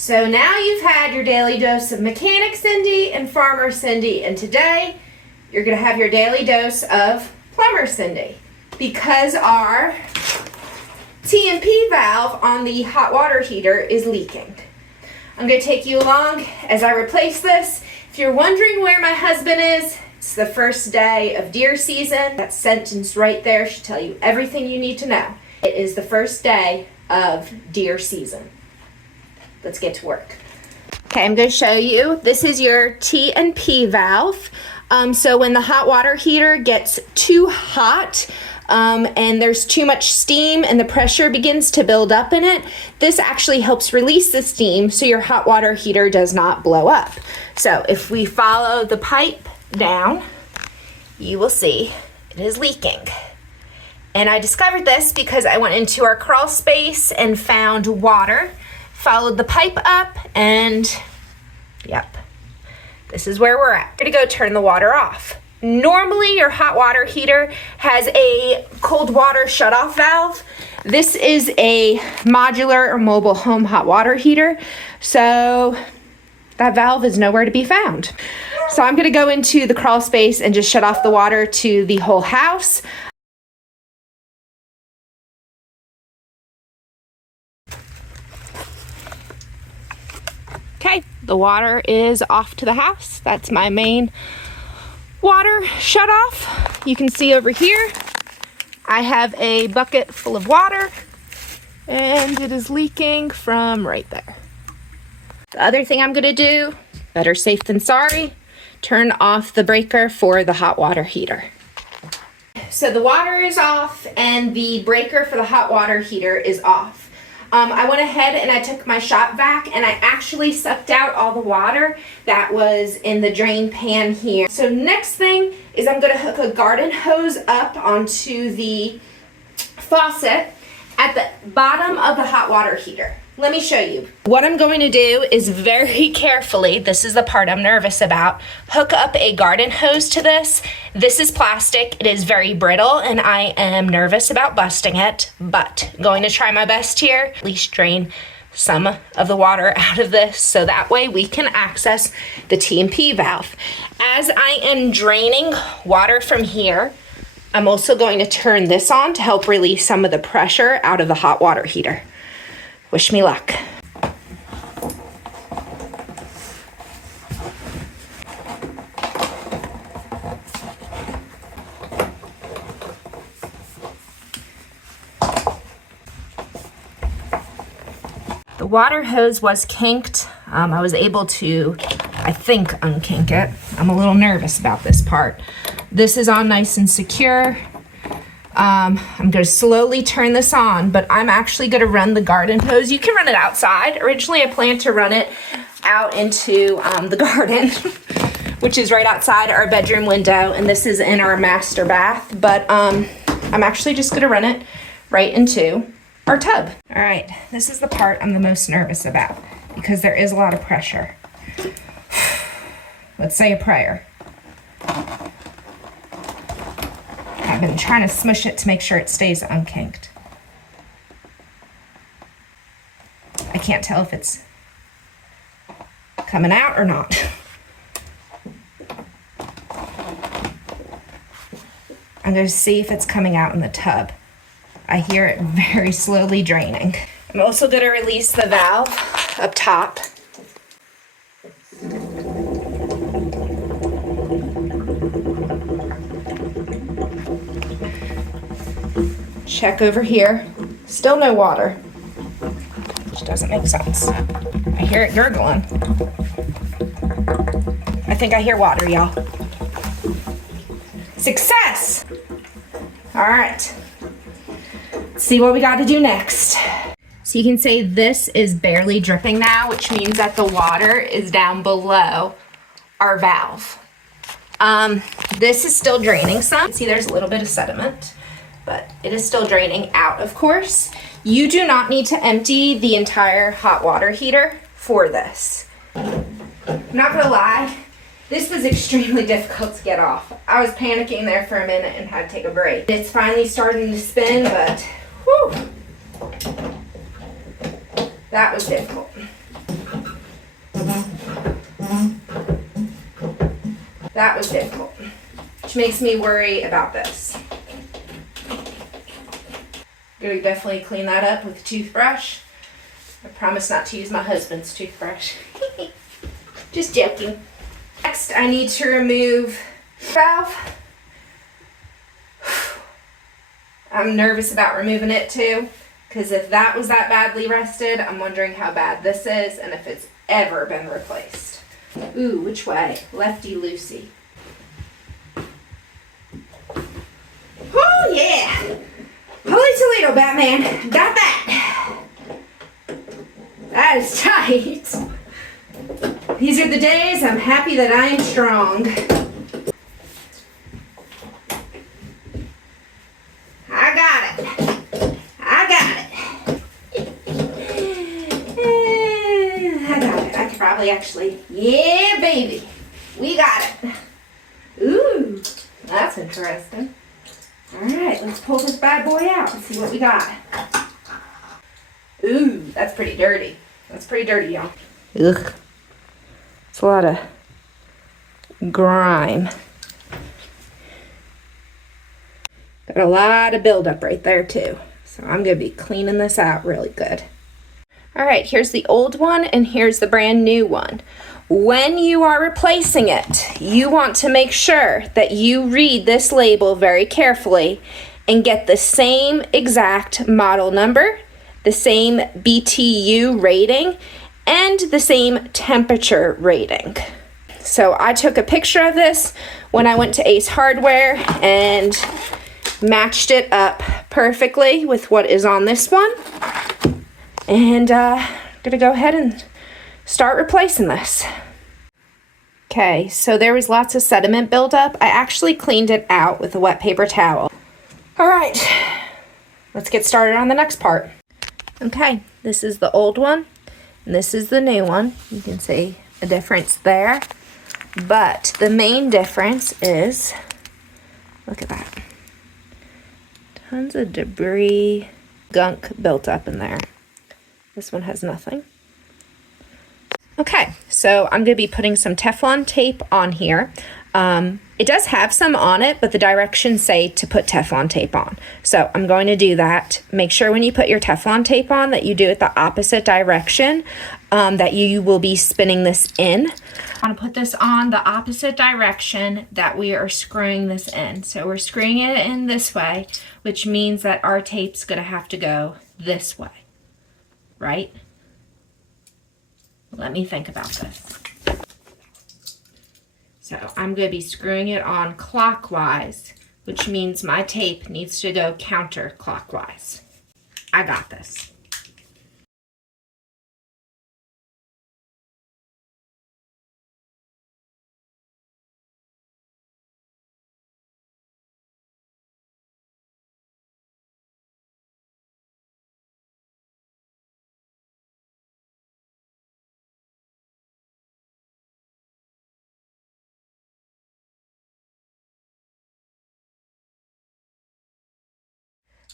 So now you've had your daily dose of Mechanic Cindy and Farmer Cindy, and today you're going to have your daily dose of Plumber Cindy, because our T&P valve on the hot water heater is leaking. I'm going to take you along as I replace this. If you're wondering where my husband is, it's the first day of deer season. That sentence right there should tell you everything you need to know. It is the first day of deer season. Let's get to work. Okay, I'm going to show you. This is your T&P valve. So when the hot water heater gets too hot and there's too much steam and the pressure begins to build up in it, this actually helps release the steam so your hot water heater does not blow up. So if we follow the pipe down, you will see it is leaking. And I discovered this because I went into our crawl space and found water, followed the pipe up, and yep, this is where we're at. We're gonna go turn the water off. Normally your hot water heater has a cold water shutoff valve. This is a modular or mobile home hot water heater, so that valve is nowhere to be found. So I'm gonna go into the crawl space and just shut off the water to the whole house. Okay, the water is off to the house. That's my main water shut off. You can see over here, I have a bucket full of water and it is leaking from right there. The other thing I'm gonna do, better safe than sorry, turn off the breaker for the hot water heater. So the water is off and the breaker for the hot water heater is off. I went ahead and I took my shop vac and I actually sucked out all the water that was in the drain pan here. So next thing is I'm going to hook a garden hose up onto the faucet at the bottom of the hot water heater. Let me show you. What I'm going to do is very carefully, this is the part I'm nervous about, hook up a garden hose to this. This is plastic, it is very brittle, and I am nervous about busting it, but going to try my best here, at least drain some of the water out of this so that way we can access the T&P valve. As I am draining water from here, I'm also going to turn this on to help release some of the pressure out of the hot water heater. Wish me luck. The water hose was kinked. I was able to, I think, unkink it. I'm a little nervous about this part. This is on nice and secure. I'm going to slowly turn this on, but I'm actually going to run the garden hose. You can run it outside. Originally, I planned to run it out into the garden, which is right outside our bedroom window, and this is in our master bath, but I'm actually just going to run it right into our tub. All right, this is the part I'm the most nervous about because there is a lot of pressure. Let's say a prayer. I've been trying to smush it to make sure it stays unkinked. I can't tell if it's coming out or not. I'm going to see if it's coming out in the tub. I hear it very slowly draining. I'm also going to release the valve up top. Check over here. Still no water, which doesn't make sense. I hear it gurgling. I think I hear water, y'all. Success! All right. Let's see what we got to do next. So you can say this is barely dripping now, which means that the water is down below our valve. This is still draining some. See, there's a little bit of sediment, but it is still draining out, of course. You do not need to empty the entire hot water heater for this. I'm not gonna lie, this was extremely difficult to get off. I was panicking there for a minute and had to take a break. It's finally starting to spin, but whew, that was difficult. That was difficult, which makes me worry about this. Gonna definitely clean that up with a toothbrush. I promise not to use my husband's toothbrush. Just joking. Next, I need to remove valve. I'm nervous about removing it too, because if that was that badly rusted, I'm wondering how bad this is and if it's ever been replaced. Ooh, which way? Lefty-loosey. Oh yeah! Holy Toledo, Batman. Got that. That is tight. These are the days I'm happy that I am strong. I got it. I got it. I could probably actually, yeah, baby. We got it. Ooh, that's interesting. All right, let's pull this bad boy out and see what we got. Ooh, that's pretty dirty. That's pretty dirty, y'all. Ugh. It's a lot of grime. Got a lot of buildup right there too. So I'm gonna be cleaning this out really good. All right, here's the old one and here's the brand new one. When you are replacing it, you want to make sure that you read this label very carefully and get the same exact model number, the same BTU rating, and the same temperature rating. So I took a picture of this when I went to Ace Hardware and matched it up perfectly with what is on this one. And gonna go ahead and start replacing this. Okay, so there was lots of sediment buildup. I actually cleaned it out with a wet paper towel. All right, let's get started on the next part. Okay, this is the old one, and this is the new one. You can see a difference there. But the main difference is, look at that. Tons of debris, gunk built up in there. This one has nothing. Okay, so I'm going to be putting some Teflon tape on here. It does have some on it, but the directions say to put Teflon tape on. So I'm going to do that. Make sure when you put your Teflon tape on that you do it the opposite direction, that you will be spinning this in. I want to put this on the opposite direction that we are screwing this in. So we're screwing it in this way, which means that our tape's going to have to go this way, right? Let me think about this. So I'm going to be screwing it on clockwise, which means my tape needs to go counterclockwise. I got this.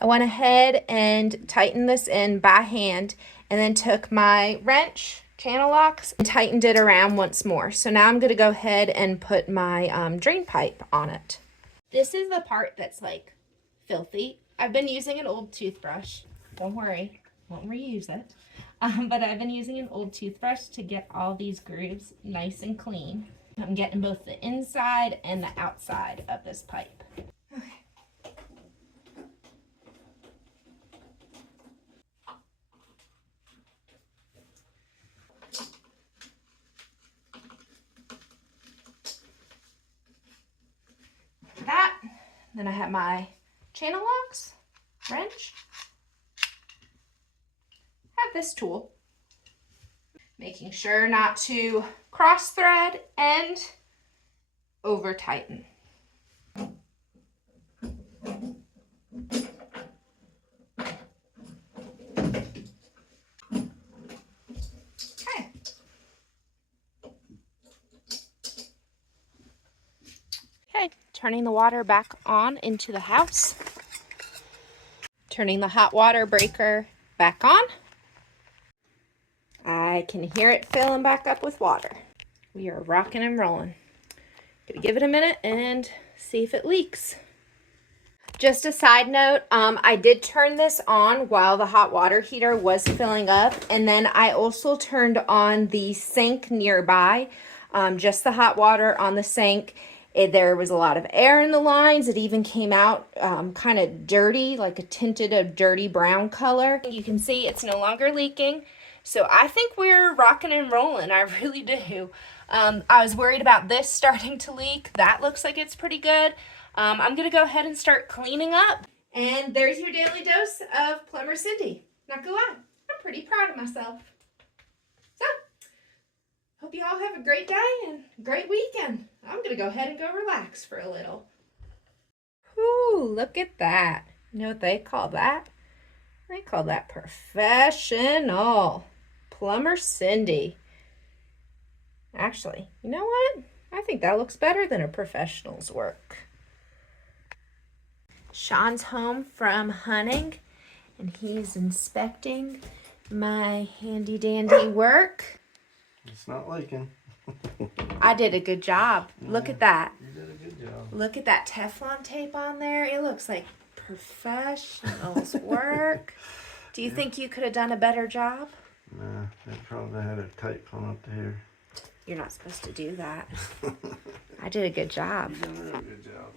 I went ahead and tightened this in by hand and then took my wrench, channel locks, and tightened it around once more. So now I'm going to go ahead and put my drain pipe on it. This is the part that's like filthy. I've been using an old toothbrush. Don't worry, won't reuse it. But I've been using an old toothbrush to get all these grooves nice and clean. I'm getting both the inside and the outside of this pipe. Okay. That. Then I have my channel locks, wrench. Have this tool. Making sure not to cross thread and over tighten. Okay. Okay, turning the water back on into the house. Turning the hot water breaker back on. I can hear it filling back up with water. We are rocking and rolling. Gonna give it a minute and see if it leaks. Just a side note, I did turn this on while the hot water heater was filling up, and then I also turned on the sink nearby, just the hot water on the sink. There was a lot of air in the lines. It even came out kind of dirty, like a tinted a dirty brown color. You can see it's no longer leaking. So I think we're rocking and rolling. I really do. I was worried about this starting to leak. That looks like it's pretty good. I'm going to go ahead and start cleaning up. And there's your daily dose of Plumber Cindy. Not gonna lie, I'm pretty proud of myself. So, hope you all have a great day and great weekend. I'm going to go ahead and go relax for a little. Whoo, look at that. You know what they call that? They call that professional. Plumber Cindy. Actually, you know what? I think that looks better than a professional's work. Sean's home from hunting, and he's inspecting my handy dandy work. It's not leaking. I did a good job. Yeah, look at that. You did a good job. Look at that Teflon tape on there. It looks like professional's work. Do you think you could have done a better job? Nah, they probably had a tape on up to here. You're not supposed to do that. I did a good job. You did a real good job.